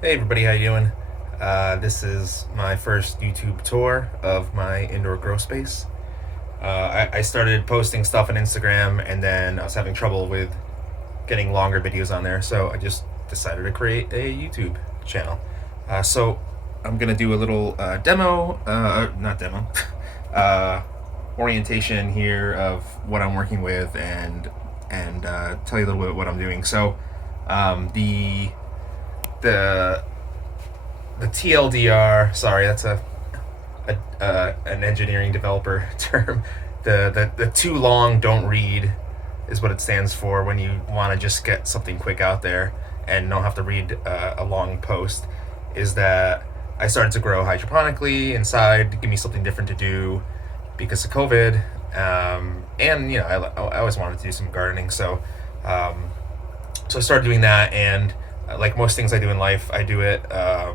Hey everybody, how you doing? This is my first YouTube tour of my indoor grow space. I started posting stuff on Instagram, and then I was having trouble with getting longer videos on there, so I just decided to create a YouTube channel. So I'm gonna do a little demo, not demo, uh, orientation here of what I'm working with, and tell you a little bit what I'm doing. So the the TLDR. Sorry, that's an engineering developer term. The too long don't read is what it stands for when you want to just get something quick out there and don't have to read a long post. Is that I started to grow hydroponically inside to give me something different to do because of COVID, and I always wanted to do some gardening, um, so I started doing that, and like most things I do in life, I do it uh,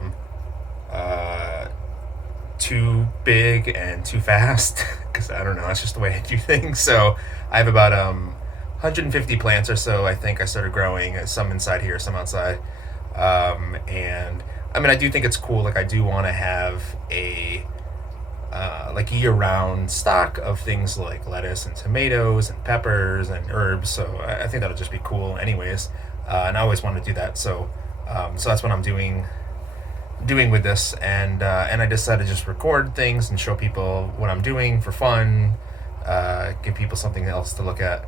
too big and too fast because I don't know, that's just the way I do things. So I have about 150 plants or so. I think I started growing some inside here, some outside, and I mean I do think it's cool. Like I do want to have a like year-round stock of things like lettuce and tomatoes and peppers and herbs. So I think that'll just be cool, anyways. And I always wanted to do that. So that's what I'm doing with this, and I decided to just record things and show people what I'm doing for fun, give people something else to look at.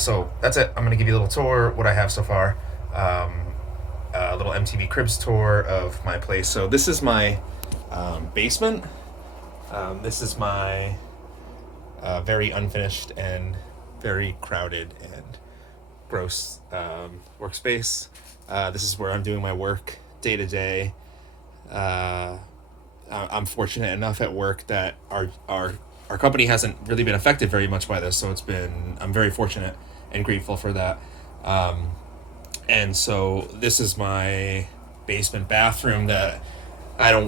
So that's it. I'm gonna give you a little tour what I have so far. A little MTV Cribs tour of my place. So this is my basement. This is my very unfinished and very crowded and gross workspace. This is where I'm doing my work day to day. uh, I'm fortunate enough at work that our company hasn't really been affected very much by this, so I'm very fortunate and grateful for that. Um, and so this is my basement bathroom that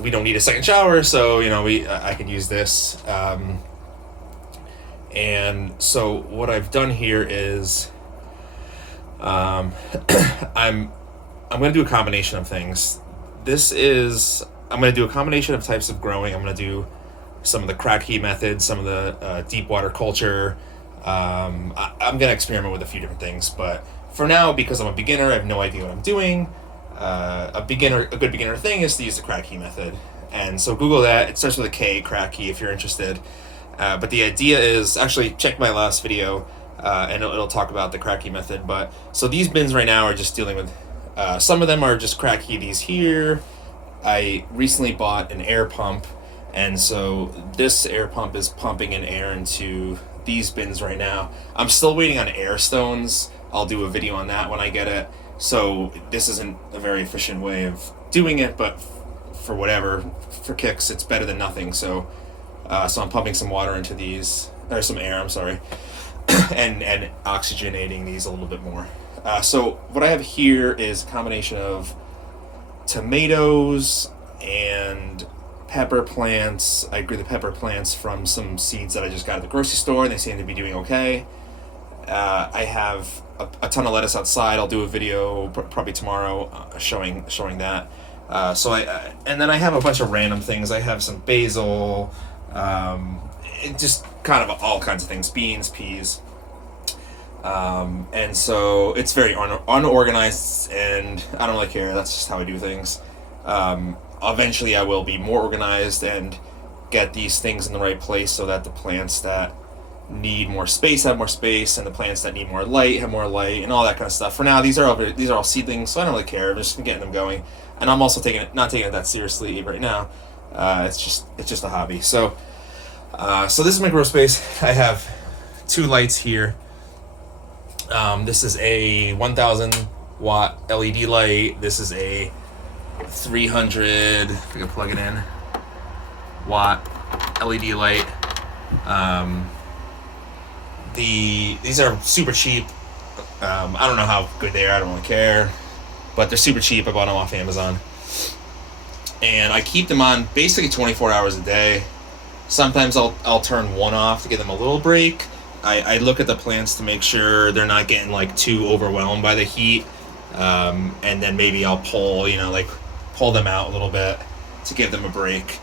we don't need a second shower, so I can use this. And so what I've done here is um, I'm I'm going to do a combination of things. I'm going to do a combination of types of growing. I'm going to do some of the crack heat methods, some of the deep water culture. I'm going to experiment with a few different things, but for now, because I'm a beginner, I have no idea what I'm doing. A good beginner thing is to use the crack key method, and so Google that. It starts with a K, crack key, if you're interested. But the idea is actually check my last video, and it'll talk about the crack key method. But so these bins right now are just dealing with. Some of them are just crack key. These here, I recently bought an air pump, and so this air pump is pumping in air into these bins right now. I'm still waiting on air stones. I'll do a video on that when I get it. So this isn't a very efficient way of doing it, but for whatever, for kicks, it's better than nothing. So I'm pumping some water into these, or some air. I'm sorry, and oxygenating these a little bit more. So what I have here is a combination of tomatoes and pepper plants. I grew the pepper plants from some seeds that I just got at the grocery store, and they seem to be doing okay. I have a ton of lettuce outside. I'll do a video probably tomorrow showing that. And then I have a bunch of random things. I have some basil, just kind of all kinds of things, beans, peas. And so it's very unorganized, and I don't really care. That's just how I do things. Eventually, I will be more organized and get these things in the right place so that the plants that need more space have more space, and the plants that need more light have more light, and all that kind of stuff. For now, these are all seedlings, so I don't really care. I'm just getting them going, and I'm also not taking it that seriously right now. It's just a hobby. So this is my grow space. I have two lights here. This is a 1,000 watt LED light. This is a 300, if I can plug it in, watt LED light. These are super cheap. I don't know how good they are. I don't really care, but they're super cheap. I bought them off Amazon, and I keep them on basically 24 hours a day. Sometimes I'll turn one off to give them a little break. I look at the plants to make sure they're not getting like too overwhelmed by the heat, and then maybe I'll pull, like pull them out a little bit to give them a break.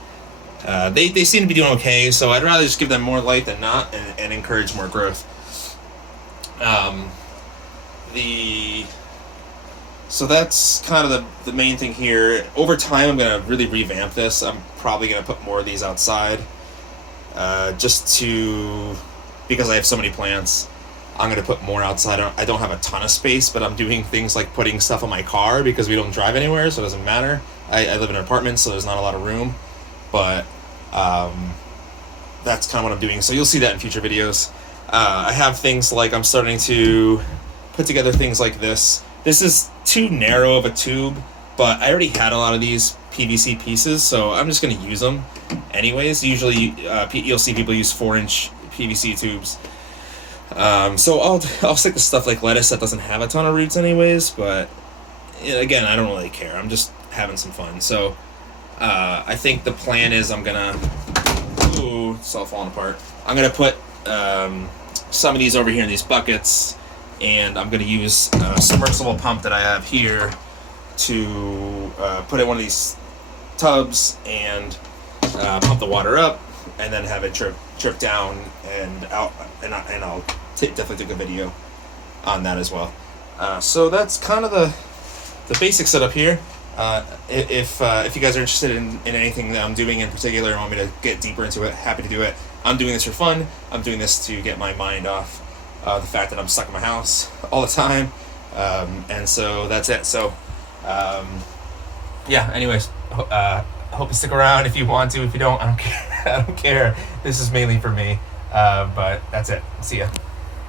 They seem to be doing okay, so I'd rather just give them more light than not, and encourage more growth. So that's kind of the main thing here. Over time, I'm going to really revamp this. I'm probably going to put more of these outside, because I have so many plants. I'm going to put more outside. I don't have a ton of space, but I'm doing things like putting stuff on my car because we don't drive anywhere, so it doesn't matter. I live in an apartment, so there's not a lot of room, but that's kind of what I'm doing. So you'll see that in future videos. I have things like I'm starting to put together things like this. This is too narrow of a tube, but I already had a lot of these PVC pieces, so I'm just going to use them anyways. Usually you'll see people use 4-inch PVC tubes. So I'll stick to stuff like lettuce that doesn't have a ton of roots anyways, but again, I don't really care. I'm just having some fun. So I think the plan is I'm gonna... Ooh, it's all falling apart. I'm gonna put some of these over here in these buckets, and I'm gonna use a submersible pump that I have here to put in one of these tubs and pump the water up, and then have it drip down and out, and I'll definitely take a video on that as well. So that's kind of the basic setup here. If you guys are interested in anything that I'm doing in particular and want me to get deeper into it, happy to do it. I'm doing this for fun. I'm doing this to get my mind off the fact that I'm stuck in my house all the time. And so that's it. So yeah, anyways, hope you stick around if you want to. If you don't, I don't care. I don't care. This is mainly for me. But that's it. See ya.